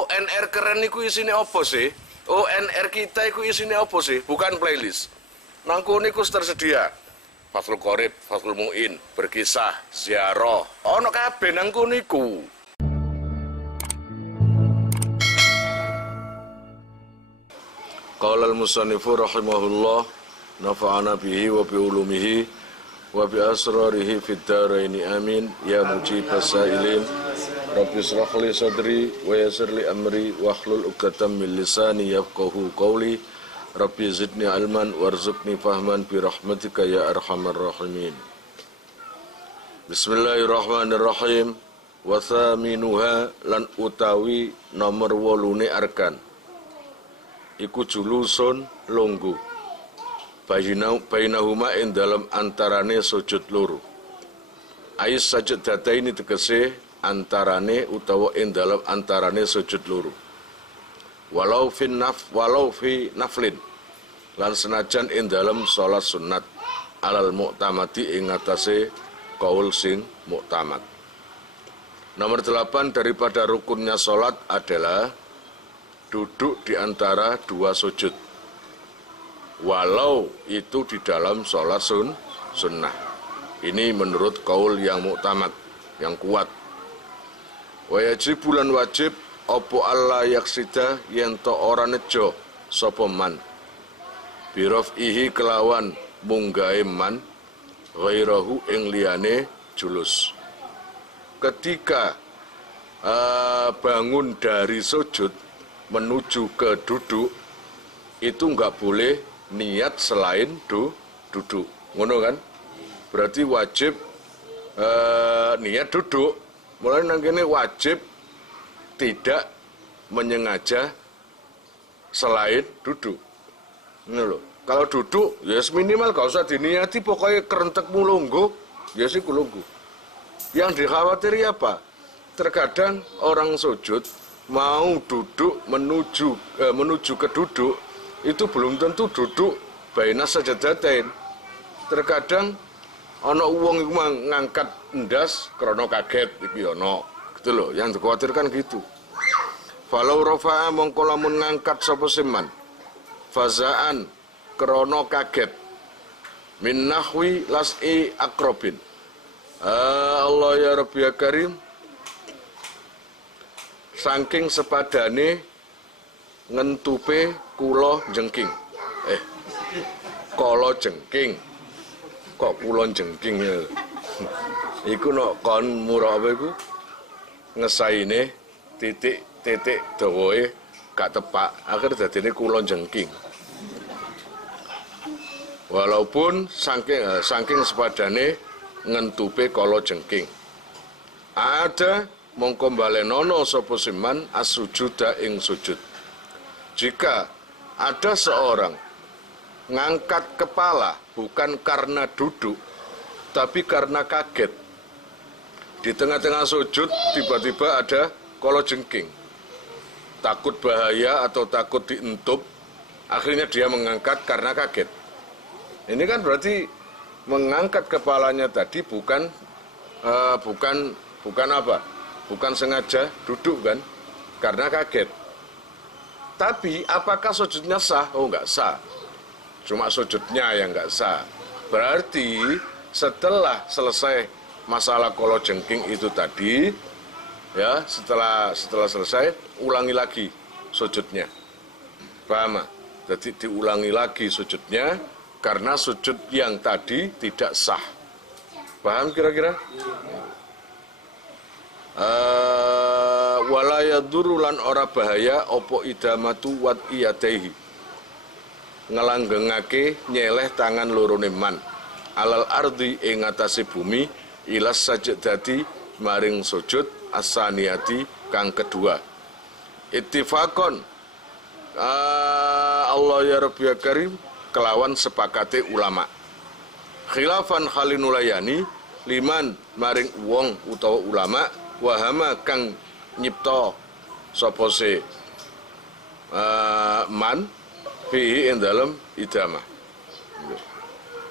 ONR keren iku isine apa sih? ONR kita iku isine apa sih? Bukan playlist. Nangku niku tersedia. Fathul Qorib, Fathul Mu'in, berkisah, ziarah. Ono kabeh nangku niku. Qala al-musannifu rahimahullah nafa'ana bihi wa bi ulumihi wa bi asrarihi fid dharaini amin ya mujibas sa'ilin rabbi ishrah li sadri wa yassir li amri wahlul 'uqdatam min lisani yafqahu qawli rabbi zidni ilman warzuqni fahman bi rahmatika ya arhamar rahimin. Bismillahirrahmanirrahim. Wa thaminuha lan utawi nomor 8 arkan iku julusun longgo bainahuma ing dalam antarane sujud loro. Ais sajdata ini tegese antarane utawa ing dalam antarane sujud loro. Walau fi naflin lan senajan ing dalam salat sunat alal mu'tamadi ing atase kaul sing muktamad. Nomor 8 daripada rukunnya salat adalah duduk di antara dua sujud, walau itu di dalam sholat sunnah. Ini menurut kaul yang muktamad, yang kuat. Wajib bulan wajib opo Allah yaksida yento ora nejo sapa man birof ihi kelawan munggae man ghairahu ing liyane julus. Ketika bangun dari sujud menuju ke duduk itu enggak boleh niat selain duduk, ngono kan? Berarti wajib niat duduk. Mulai nangkene wajib tidak menyengaja selain duduk. Ngono lho. Kalau duduk ya minimal gak usah diniati, pokoknya kerentekmu longgo, ya sih kulonggo. Yang dikhawatiri apa? Terkadang orang sujud mau duduk menuju ke duduk itu belum tentu duduk baina sajadatain. Terkadang ana wong iku ngangkat ndas krana kaget iki ana gitu loh, yang dikhawatirkan gitu. Falau rafa'a mongko lamun ngangkat sapa seman fazaan krana kaget min nahwi las'i akrobin. Allah ya Rabbi ya Karim, saking sepadane ngentupe kula jengking. Kala jengking. Kok kula jengking ya. Iku nok kon murah apa iku? Ngesaine titik dawae gak tepak, akhir dadine kula jengking. Walaupun saking sepadane ngentupe kala jengking. Ada mongko balenono sapa siman as-sujuda ing sujud. Jika ada seorang ngangkat kepala bukan karena duduk tapi karena kaget, di tengah-tengah sujud tiba-tiba ada kala jengking, takut bahaya atau takut dientup, akhirnya dia mengangkat karena kaget. Ini kan berarti mengangkat kepalanya tadi bukan apa? Bukan sengaja duduk kan, karena kaget. Tapi apakah sujudnya sah? Oh, enggak sah. Cuma sujudnya yang enggak sah. Berarti setelah selesai masalah kala jengking itu tadi, ya, setelah selesai ulangi lagi sujudnya. Paham? Jadi diulangi lagi sujudnya karena sujud yang tadi tidak sah. Paham kira-kira? Wala yadurru lan ora bahaya opo idamatu wat iyadaihi, ngelanggengake nyeleh tangan lorone man alal ardi ing atase bumi ilas sajdati maring sujud asaniyati kang kedua. Ittifaqon Allah ya Rabbi ya Karim kelawan sepakate ulama. Khilafan khalinulayani liman maring wong utawa ulama wahama kang nyipta sapa se man fi ing dalem idamah.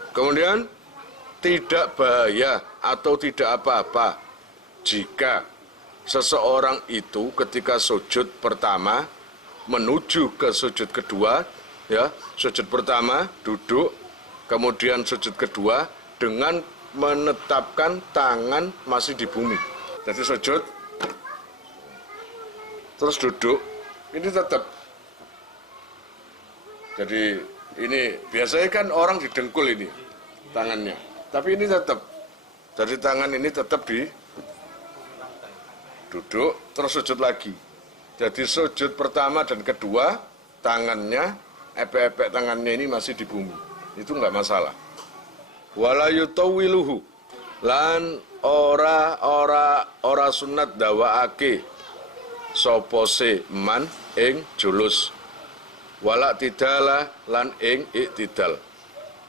Kemudian tidak bahaya atau tidak apa-apa jika seseorang itu ketika sujud pertama menuju ke sujud kedua, ya, sujud pertama duduk, kemudian sujud kedua dengan menetapkan tangan masih di bumi. Jadi sujud, terus duduk, ini tetap. Jadi ini biasanya kan orang didengkul ini tangannya, tapi ini tetap. Jadi tangan ini tetap di duduk, terus sujud lagi. Jadi sujud pertama dan kedua, tangannya, epek-epek tangannya ini masih di bumi. Itu enggak masalah. Wala yutawiluhu, lan ora sunat dawaake sapa se man ing julus. Wala tidala lan ing iktidal.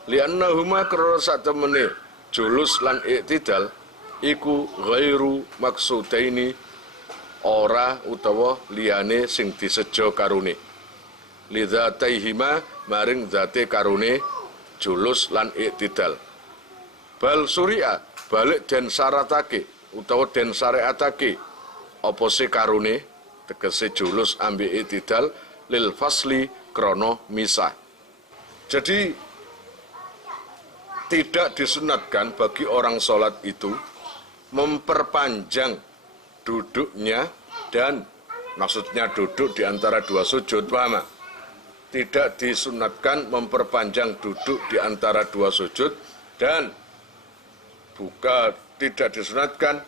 Liannahuma krana satemene julus lan iktidal iku ghairu maksudaini, ora utawa liyane sing disejo karone. Lidzataihima maring zate karone julus lan iktidal. Bal surya balik den syaratake utawa den syariatake apa se karone tegese julus ambek iktidal lil fasli krana misah. Jadi tidak disunatkan bagi orang sholat itu memperpanjang duduknya, dan maksudnya duduk di antara dua sujud, paham? Tidak disunatkan memperpanjang duduk di antara dua sujud, dan tidak disunatkan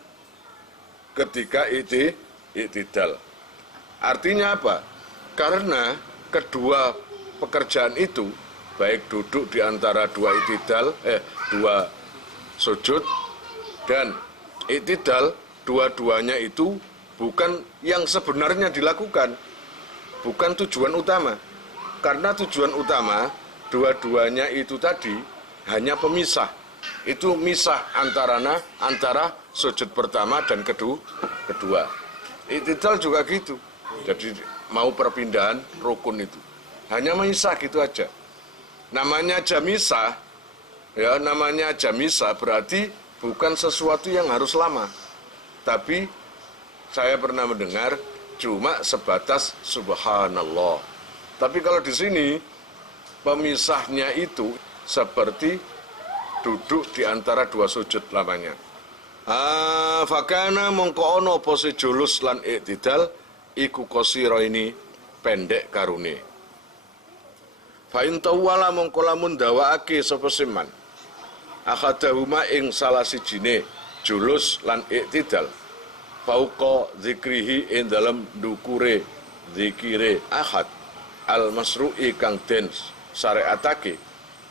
ketika iktidal. Artinya apa? Karena kedua pekerjaan itu, baik duduk di antara dua dua sujud dan iktidal, dua-duanya itu bukan yang sebenarnya dilakukan, bukan tujuan utama. Karena tujuan utama dua-duanya itu tadi hanya pemisah. Itu misah antara sujud pertama dan kedua. Iktidal juga gitu. Jadi mau perpindahan rukun itu hanya memisah gitu aja. Namanya jamisah, ya, namanya jamisah berarti bukan sesuatu yang harus lama. Tapi saya pernah mendengar cuma sebatas subhanallah. Tapi kalau di sini pemisahnya itu seperti duduk di antara dua sujud lamanya. Fakana mongko ono apa julus lan iktidal iku qasira ini pendek karune. Fa in tawala mongko lamun dawaake sapa seman akhadahuma ing salah sijine julus lan iktidal fauqa zikrihi ing dalam dukure zikire ahad al masru'i kang den syariatake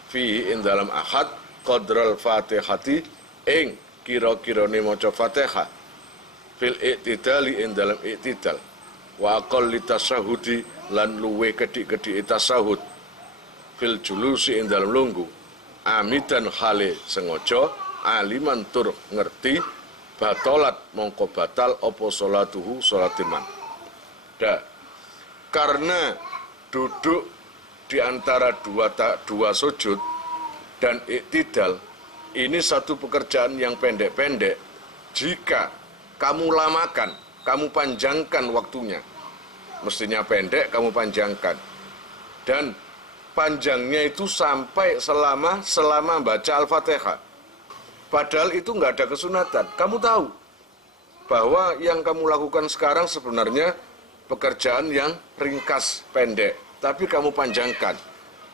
fi ing dalam ahad qadral fatihati ing kira-kirane maca Fatihah fil iktidali ing dalam iktidal wa aqalli tasahudi lan luwe kedik-kedik tasahud fil julusi ing dalam lungguh amidan khale sengaja aliman tur ngerti batolat mongko batal apa salatuhu salatiman. Karena duduk di antara dua sujud dan iktidal ini satu pekerjaan yang pendek-pendek. Jika kamu lamakan, kamu panjangkan waktunya, mestinya pendek kamu panjangkan, dan panjangnya itu sampai selama baca Al-Fatihah. Padahal itu nggak ada kesunatan. Kamu tahu bahwa yang kamu lakukan sekarang sebenarnya pekerjaan yang ringkas, pendek, tapi kamu panjangkan.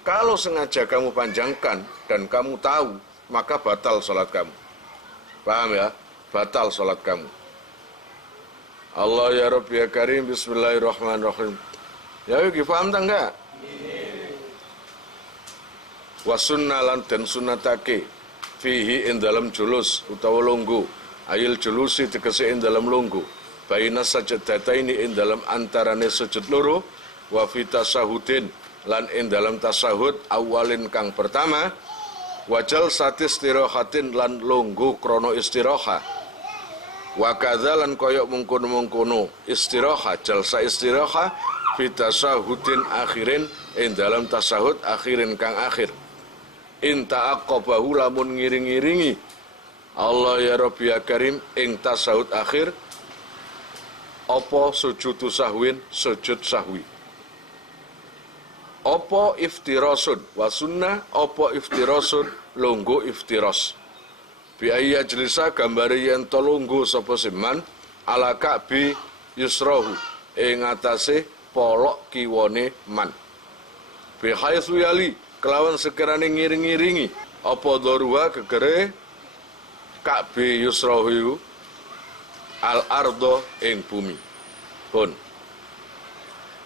Kalau sengaja kamu panjangkan dan kamu tahu, maka batal sholat kamu. Paham ya? Batal sholat kamu. Allah ya Rabbi ya Karim, bismillahirrahmanirrahim. Ya yuk, paham tak enggak? Wasunna lan dan sunatake fihi in dalam julus utawa lunggu ayil julusi tegese in dalam lunggu baina sajadataini in dalam antarane sujud loro wa fi tasahudin lan in dalam tasahud awalin kang pertama wajal sati istirahatin lan lunggu krono istiraha wa kadza lan koyok mungkono istiraha jalsa istiraha fi tasahudin akhirin in dalam tasahud akhirin kang akhir inta aqabahu lamun ngiring-ngiringi Allah ya Rabbi ya Karim ing tasahud akhir Apa sujud sahwin sujud sahwi. Apa iftirasun wa sunnah apa iftirasun longgo iftiras. Bi ayya jelisa gambare yen to longgo sapa seman ala ka'bi yusrahu ing atase polok kiwane man. Bi haitsu yali kelawan sekirane ngiring-ngiringi apa daruha gegere ka'bi yusrahu al ardo ing bumi. Pun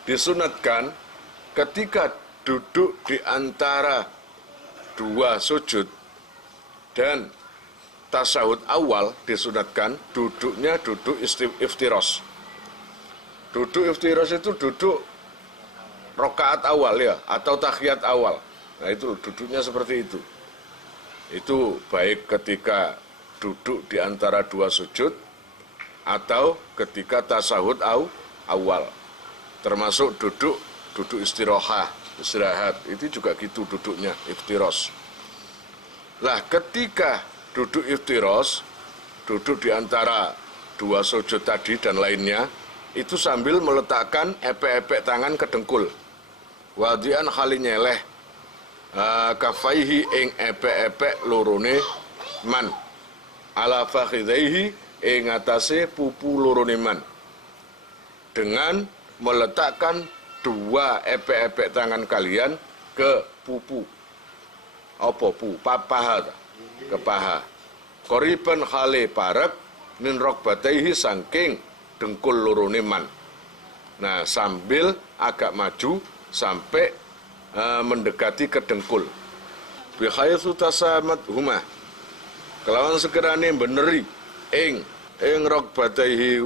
disunatkan ketika duduk di antara dua sujud dan tasahud awal disunatkan duduknya duduk iftiros. Duduk iftiros itu duduk rokaat awal ya atau tahiyat awal. Nah itu duduknya seperti itu. Itu baik ketika duduk di antara dua sujud atau ketika tasahud awal. Termasuk duduk istirahat itu juga gitu duduknya iftiros. Lah ketika duduk iftiros, duduk di antara dua sujud tadi dan lainnya, itu sambil meletakkan epek-epek tangan ke dengkul. Wadian hali nyeleh kafaihi ing epek-epek lorone man ala fakhidaihi ing atase pupu lorone man, dengan meletakkan dua epek-epek tangan kalian ke pupu. Apa pu? Paha, ke paha. Qoriban hale parek min rokbataihi sangking dengkul lorone man. Nah, sambil agak maju sampai mendekati ke dengkul. Bi haitsu tasamat huma. Kelawan sekirane beneri ing rokbataihi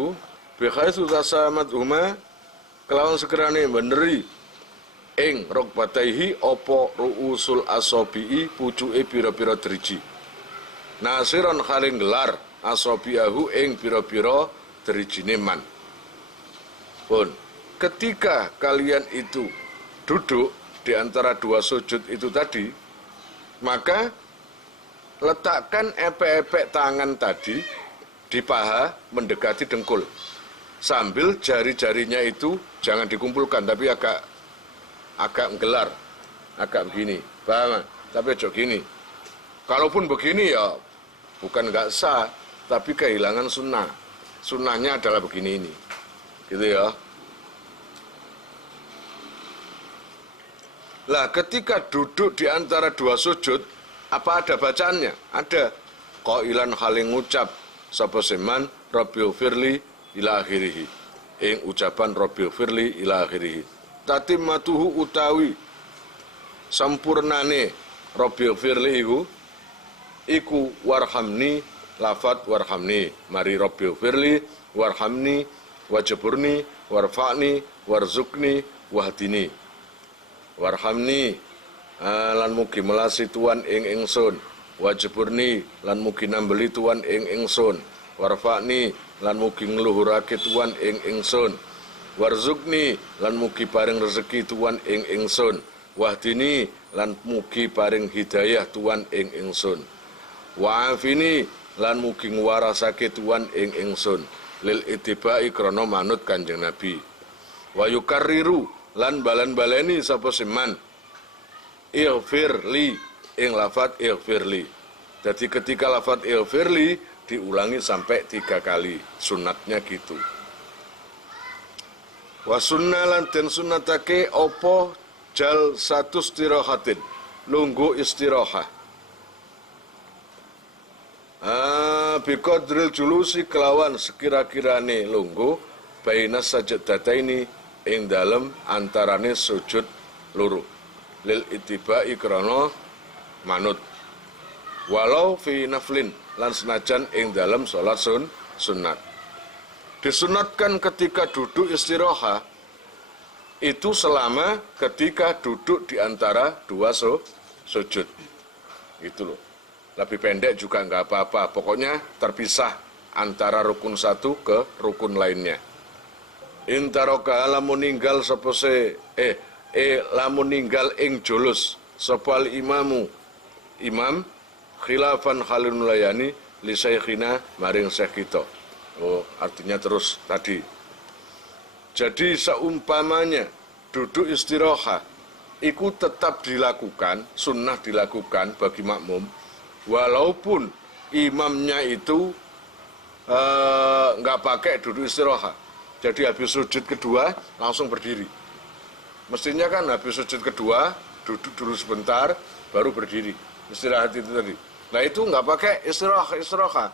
bi haitsu tasamat huma kelawan sekirane beneri ing rokbataihi opo ruusul asobii pucuke pira-pira driji. Nasiron haling gelar asobiahu ing pira-pira drijine man. Pun ketika kalian itu duduk di antara dua sujud itu tadi, maka letakkan epek-epek tangan tadi di paha mendekati dengkul. Sambil jari-jarinya itu jangan dikumpulkan tapi agak menggelar, agak begini, paham? Tapi ojo gini. Kalaupun begini ya bukan nggak sah, tapi kehilangan sunnah. Sunnahnya adalah begini ini, gitu ya. Lah ketika duduk di antara dua sujud, apa ada bacaannya? Ada. Qailan haling ngucap sapa seman Rabbil firli ila akhirih. Ing ucapan Rabbil firli ila akhirih. Tatimmatuhu utawi sampurnane Rabbil firli iku warhamni lafat warhamni. Mari Rabbil firli warhamni wajaburni warfa'ni warzukni wahdini. Warhamni lan mugi melasi tuan ing ingsun, wajaburni lan mugi nambeli tuan ing ingsun, warfa'ni lan mugi ngluhurake tuan ing ingsun, warzukni lan mugi paring rezeki tuan ing ingsun, wahdini lan mugi paring hidayah tuan ing ingsun, wa'afini lan mugi ngwarasake tuan ing ingsun lil ittiba'i krana manut Kanjeng Nabi, wa yukarriru lan balan-baleni sapa seman ighfirli ing lafat ighfirli. Jadi ketika lafat ighfirli diulangi sampai 3 kali, sunatnya gitu. Wa sunnalan den sunatake opo jal satu istirahatin, lunggu istirahah. Biqadril julusi kelawan sekira-kirane lunggu baina sajdataini ing dalem antarane sujud loro lil ittiba'i krana manut walau fi naflin lan senajan ing dalem salat sunat. Disunatkan ketika duduk istirahat itu selama ketika duduk di antara dua sujud. Gitu loh. Lebih pendek juga nggak apa-apa, pokoknya terpisah antara rukun satu ke rukun lainnya. Intaroka lamun ninggal sepose lamun ninggal ing julus sepal imam khilafan halun layani li syekhina maring syekh kita. Oh, artinya terus tadi Jadi seumpamanya duduk istirahat, itu tetap dilakukan, sunnah dilakukan bagi makmum, walaupun imamnya itu nggak pakai duduk istirahat. Jadi habis sujud kedua langsung berdiri. Mestinya kan habis sujud kedua duduk dulu sebentar baru berdiri. Istirahat itu tadi. Nah itu nggak pakai istirahat.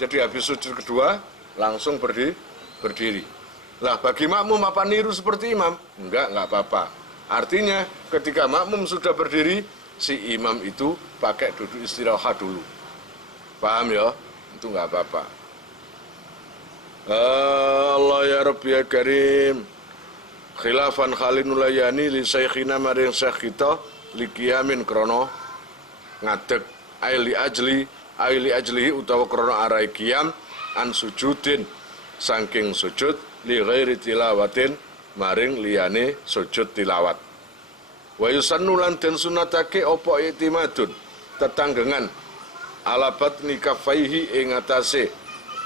Jadi habis sujud kedua langsung berdiri. Lah bagi makmum apa niru seperti imam? Nggak apa-apa. Artinya ketika makmum sudah berdiri, si imam itu pakai duduk istirahat dulu. Paham ya? Itu nggak apa-apa. Allah ya Rabbi ya Karim. Khilafan khalinulayani li syekhina maring syekh kita li qiyamin krono ngadeg aili ajlihi utawa krono arai qiyam an sujudin saking sujud li ghairi tilawatin maring liyane sujud tilawat. Wa yusannu lan den sunatake apa itimadun tetanggengan ala batni kafaihi ing atase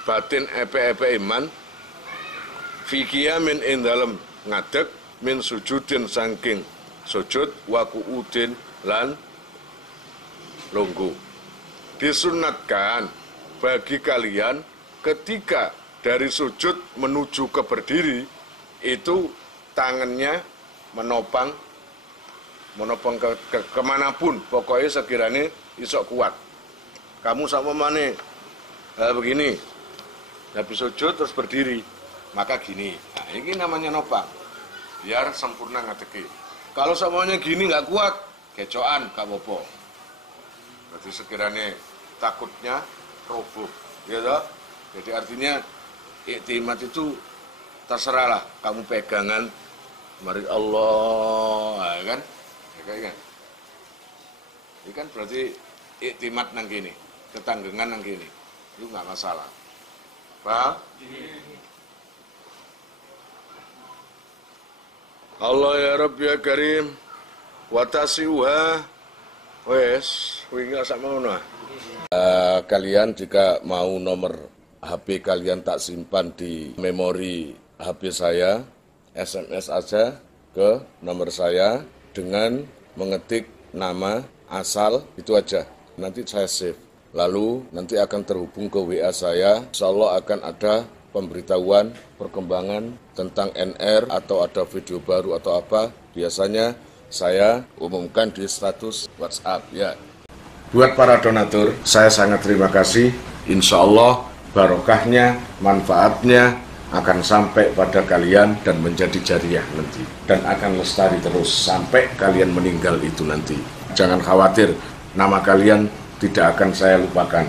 batin epe-epe iman fi qiyamin ing dalem ngadeg min sujudin saking sujud wa qu'udin lan lungguh. Disunatkan bagi kalian ketika dari sujud menuju ke berdiri itu tangannya menopang kemanapun, pokoknya sekiranya isok kuat. Kamu sama mana begini, habis sujud terus berdiri, maka gini. Nah, ini namanya nopang, biar sempurna ngadeki. Kalau semuanya gini nggak kuat, kecoan gak apa-apa. Berarti sekiranya takutnya roboh, ya toh? Jadi artinya iktimat itu terserahlah, kamu pegangan mari Allah, ya kan? Ya, kan? Ini kan berarti iktimat nang gini, ketanggengan nang gini, itu nggak masalah. Paham? Allah ya Rabbi ya Karim, watasiuha, wes, wingi sak ngono. Kalian jika mau nomor HP kalian tak simpan di memori HP saya, SMS aja ke nomor saya dengan mengetik nama asal itu aja. Nanti saya save. Lalu nanti akan terhubung ke WA saya. Insyaallah akan ada pemberitahuan perkembangan tentang NR atau ada video baru atau apa. Biasanya saya umumkan di status WhatsApp ya. Buat para donatur, saya sangat terima kasih. Insyaallah barokahnya, manfaatnya akan sampai pada kalian dan menjadi jariah nanti. Dan akan lestari terus sampai kalian meninggal itu nanti. Jangan khawatir, nama kalian tidak akan saya lupakan.